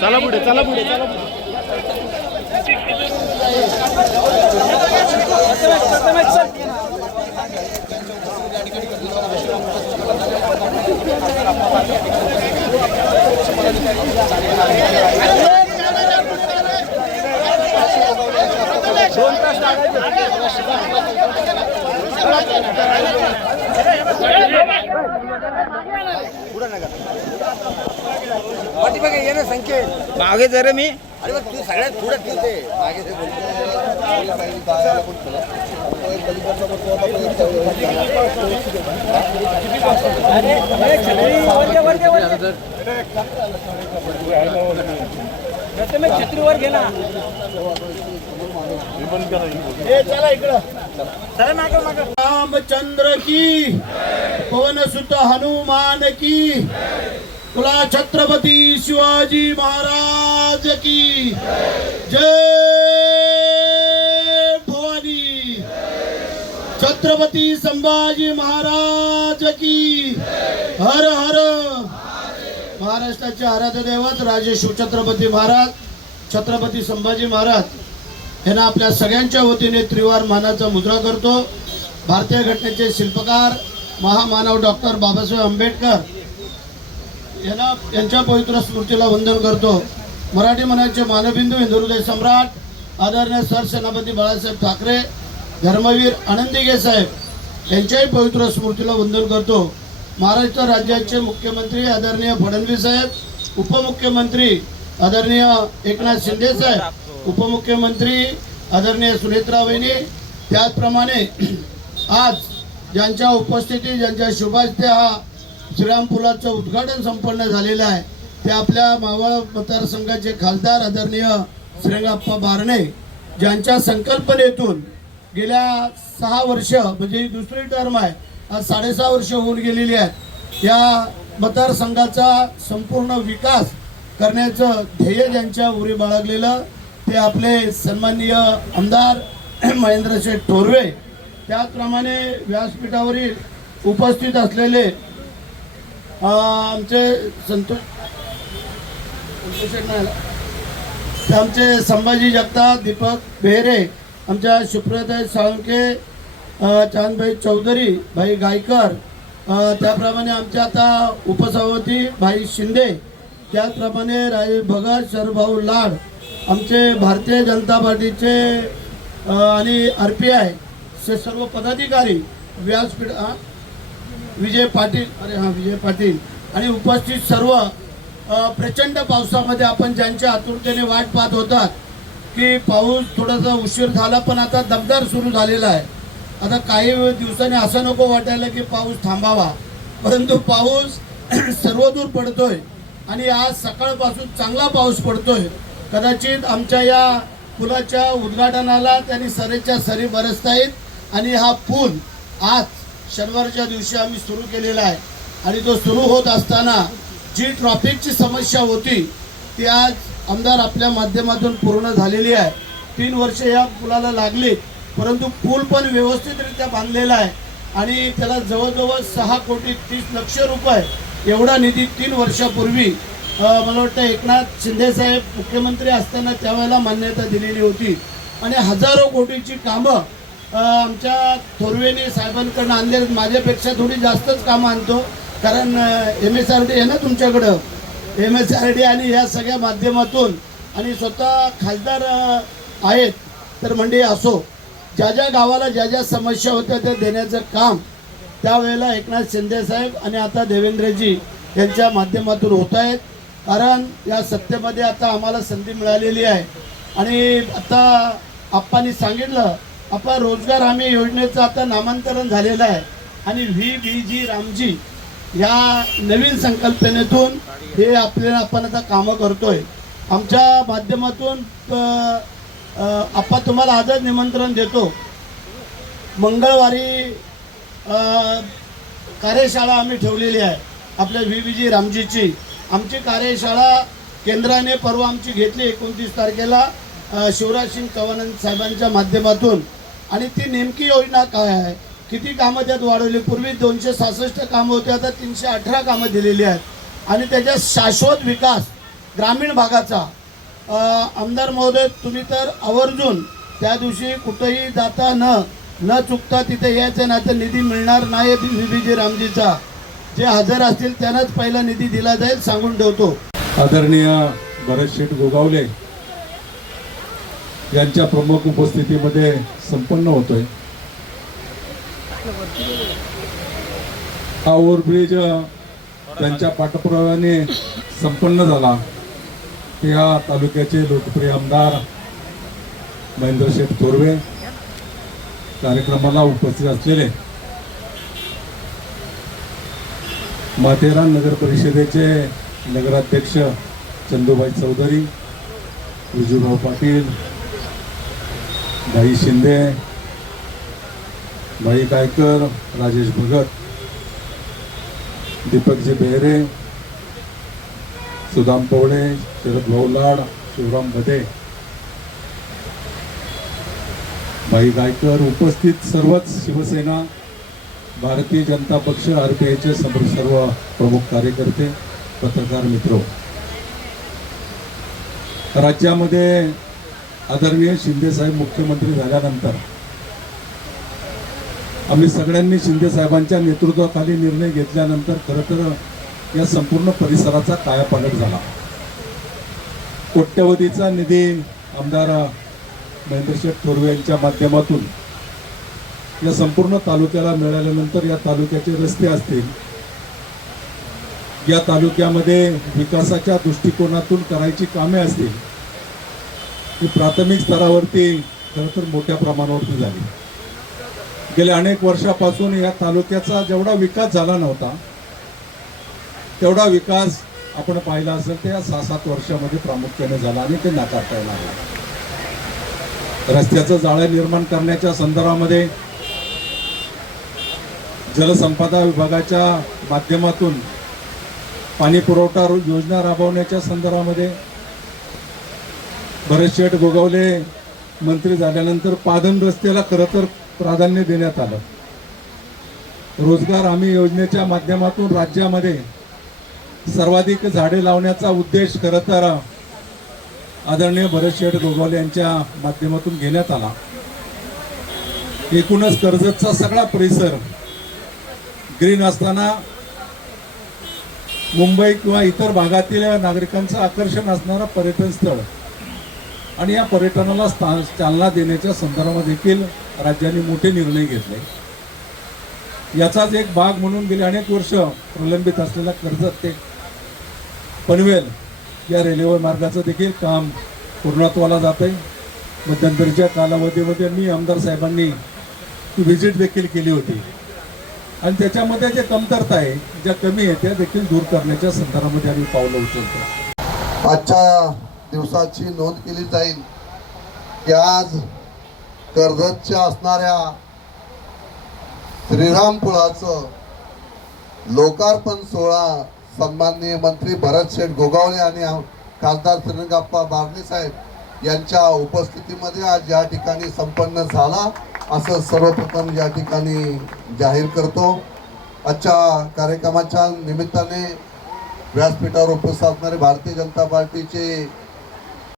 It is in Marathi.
चला पुढे चला पुढे चला पाठीमागे ये ना संख्ये मागे जरा मी अरे बघ तू सगळ्यात पुढे ठेवते मागे ते छत्रीवर घे ना चला इकडं चला मागे मागे रामचंद्र की पवन सुत हनुमान की तुला छत्रपती शिवाजी महाराज की जय भवानी छत्रपती संभाजी महाराज की हर हर महाराष्ट्राचे आराध्य दैवत राजे शिवछत्रपती महाराज छत्रपती संभाजी महाराज यांना आपल्या सगळ्यांच्या वतीने त्रिवार मानाचा मुद्रा करतो। भारतीय घटनेचे शिल्पकार महामानव डॉक्टर बाबासाहेब आंबेडकर यांच्या पवित्र स्मृतीला वंदन करतो। मराठी मनाचे मानबिंदू हिंदुहृदय सम्राट आदरणीय सरसेनापती बाळासाहेब ठाकरे धर्मवीर आनंदीगे साहेब यांच्याही पवित्र स्मृतीला वंदन करतो। महाराष्ट्र राज्याचे मुख्यमंत्री आदरणीय फडणवीस साहेब, उपमुख्यमंत्री आदरणीय एकनाथ शिंदे साहेब, उपमुख्यमंत्री आदरणीय सुनेत्रा वहिनी, त्याचप्रमाणे आज ज्यांच्या उपस्थिती ज्यांच्या शुभास्ते हा श्रीराम पुलाचं उद्घाटन संपन्न झालेलं आहे ते आपल्या मावळ मतदारसंघाचे खासदार आदरणीय श्रीरंगाप्पा बारणे ज्यांच्या संकल्पनेतून गेल्या 6 वर्ष म्हणजे ही दुसरी टर्म आहे, आज 6.5 वर्ष होऊन गेलेली आहेत। या मतदारसंघाचा संपूर्ण विकास करण्याचं ध्येय ज्यांच्या उरी बाळगलेलं ते आपले सन्माननीय आमदार महेंद्रशेठ थोरवे, त्याचप्रमाणे व्यासपीठावरील उपस्थित असलेले आमचे आमचे संभाजी जगताप, दीपक बेहरे, आमच्या सुप्रदय साळुंके, चांदभाई चौधरी, भाई गायकर, त्याप्रमाणे आमचे आता उपसभापती भाई शिंदे, त्याचप्रमाणे राजे भगत, शरभाऊ लाड, आमचे भारतीय जनता पार्टीचे आणि RPI चे सर्व पदाधिकारी, व्यासपीठ विजय पाटील, विजय पाटील आणि उपस्थित सर्व प्रचंड पावसामध्ये आपण ज्यांच्या आतुरतेने वाट पाहत होतात की पाऊस थोडासा उशीर झाला पण आता दमदार सुरू झालेला आहे। आता काही दिवसांनी असं नको वाटायला की पाऊस थांबावा, परंतु पाऊस सर्वदूर पडतोय आणि आज सकाळपासून चांगला पाऊस पडतोय। कदाचित आमच्या या पुलाच्या उद्घाटनाला त्यांनी सरीच्या सरी बरसता येईल आणि हा पूल आज शनिवारच्या दिवशी आम्ही सुरू केलेला आहे आणि तो सुरू होत असताना जी ट्रॅफिकची समस्या होती ती आज आमदार आपल्या माध्यमातून पूर्ण झालेली आहे। 3 वर्ष या पुलाला लागली परंतु पूल पण व्यवस्थितरित्या बांधलेला आहे आणि त्याला जवळजवळ 6,30 लाख रुपये एवढा निधी 3 वर्षापूर्वी मला वाटतं एकनाथ शिंदे साहेब मुख्यमंत्री असताना त्यावेळेला मान्यता दिलेली होती आणि हजारो कोटीची कामं आमच्या थोरवेने साहेबांकडून आणले। माझ्यापेक्षा थोडी जास्तच कामं आणतो कारण MSRD आहे ना तुमच्याकडं, MSRD आणि या सगळ्या माध्यमातून आणि स्वतः खासदार आहेत तर म्हणजे असो ज्या ज्या गावाला ज्या ज्या समस्या होत्या त्या देण्याचं काम त्यावेळेला एकनाथ शिंदे साहेब आणि आता देवेंद्रजी यांच्या माध्यमातून होत आहेत. कारण या सत्तेमध्ये आता आम्हाला संधी मिळालेली आहे आणि आता आप्पांनी सांगितलं आपण रोजगार हमी योजनेचं आता नामांतरण झालेलं आहे आणि VBG रामजी या नवीन संकल्पनेतून हे आपण आता कामं करतोय. आमच्या माध्यमातून आप्पा तुम्हाला आजच निमंत्रण देतो. मंगळवारी कार्यशाळा आम्ही ठेवलेली आहे आपल्या VBG रामजीची. आमची कार्यशाळा केंद्राने परवा आमची घेतली 29 तारखेला शिवराज सिंग चौहान साहेबांच्या माध्यमातून. आणि ती नेमकी योजना काय आहे, किती कामं त्यात वाढवली. पूर्वी 266 कामं होती, आता 318 कामं दिलेली आहेत आणि त्याचा शाश्वत विकास ग्रामीण भागाचा. आमदार महोदय तुम्ही तर आवर्जून त्या दिवशी कुठंही जाता न चुकता तिथे यायचं, नाही तर निधी मिळणार नाही. VBG रामजीचा जे हजर असतील त्यांनाच पहिला निधी दिला जाईल सांगून ठेवतो. आदरणीय भरत शेठ गोगावले यांच्या प्रमुख उपस्थितीमध्ये संपन्न होतोय हा ओव्हरब्रिज. त्यांच्या पाठपुराव्याने संपन्न झाला. या तालुक्याचे लोकप्रिय आमदार महेंद्र शेठ थोरवे कार्यक्रमाला उपस्थित असलेले माथेरान नगर परिषदेचे नगराध्यक्ष चंदूभाई चौधरी, विजूभाऊ पाटील, भाई शिंदे, भाई गायकर, राजेश भगत, दीपकजी बेहरे, सुदाम पवळे, शरद भाऊ लाड, शिवराम बदे, भाई गायकर, उपस्थित सर्वच शिवसेना, भारतीय जनता पक्ष, RPIचे सर्व प्रमुख कार्यकर्ते, पत्रकार मित्र. राज्यामध्ये आदरणीय शिंदे साहेब मुख्यमंत्री झाल्यानंतर आम्ही सगळ्यांनी शिंदे साहेबांच्या नेतृत्वाखाली निर्णय घेतल्यानंतर खरं तर या संपूर्ण परिसराचा कायापालट झाला. कोट्यवधीचा निधी आमदार महेंद्र शेठ थोरवे यांच्या माध्यमातून या संपूर्ण तालुक्याला मिळाल्यानंतर या तालुक्याचे रस्ते असतील, या तालुक्यामध्ये विकासाच्या दृष्टिकोनातून करायची कामे असतील, ही प्राथमिक स्तरावरती खरं तर मोठ्या प्रमाणावरती झाली. गेल्या अनेक वर्षापासून या तालुक्याचा जेवढा विकास झाला नव्हता तेवढा विकास आपण पाहिला असेल ते या 6-7 वर्षामध्ये प्रामुख्याने झाला आणि ते नाकारता येणार नाही. रस्त्याचं जाळं निर्माण करण्याच्या संदर्भामध्ये जलसंपदा विभागाच्या माध्यमातून पाणी पुरवठा योजना राबवण्याच्या संदर्भामध्ये भरत शेठ गोगावले मंत्री झाल्यानंतर पादन रस्त्याला खरं तर प्राधान्य देण्यात आलं. रोजगार हमी योजनेच्या माध्यमातून राज्यामध्ये सर्वाधिक झाडे लावण्याचा उद्देश खरं तर आदरणीय भरत शेठ गोगावले यांच्या माध्यमातून घेण्यात आला. एकूणच कर्जतचा सगळा परिसर ग्रीन असताना मुंबई किंवा इतर भागातील नागरिकांचं आकर्षण असणारा पर्यटन स्थळ आणि या पर्यटनाला चालना देण्याच्या संदर्भात देखील राज्याने मोठे निर्णय घेतले. याचाच एक भाग म्हणून गेले अनेक वर्ष प्रलंबित असलेला कर्जत ते पनवेल या रेल्वे मार्गाचं देखील काम पूर्णत्वाला जात आहे. मध्यंतरीच्या कालावधीमध्ये मी आमदार साहेबांनी ती व्हिजिट देखील केली होती आणि त्याच्यामध्ये जे कमतरता आहे, ज्या कमी आहे त्या देखील दूर करण्याच्या संदर्भामध्ये आम्ही पावलं उचलतो. आजच्या दिवसाची नोंद केली जाईल की आज कर्जतच्या असणाऱ्या श्रीराम पुलाचं लोकार्पण सोहळा सन्माननीय मंत्री भरत शेठ गोगावले आणि खासदार श्रीरंगाप्पा बारणे साहेब यांच्या उपस्थितीमध्ये आज या ठिकाणी संपन्न झाला असं सर्वप्रथम या ठिकाणी जाहीर करतो. आजच्या कार्यक्रमाच्या निमित्ताने व्यासपीठावर उपस्थित असणारे भारतीय जनता पार्टीचे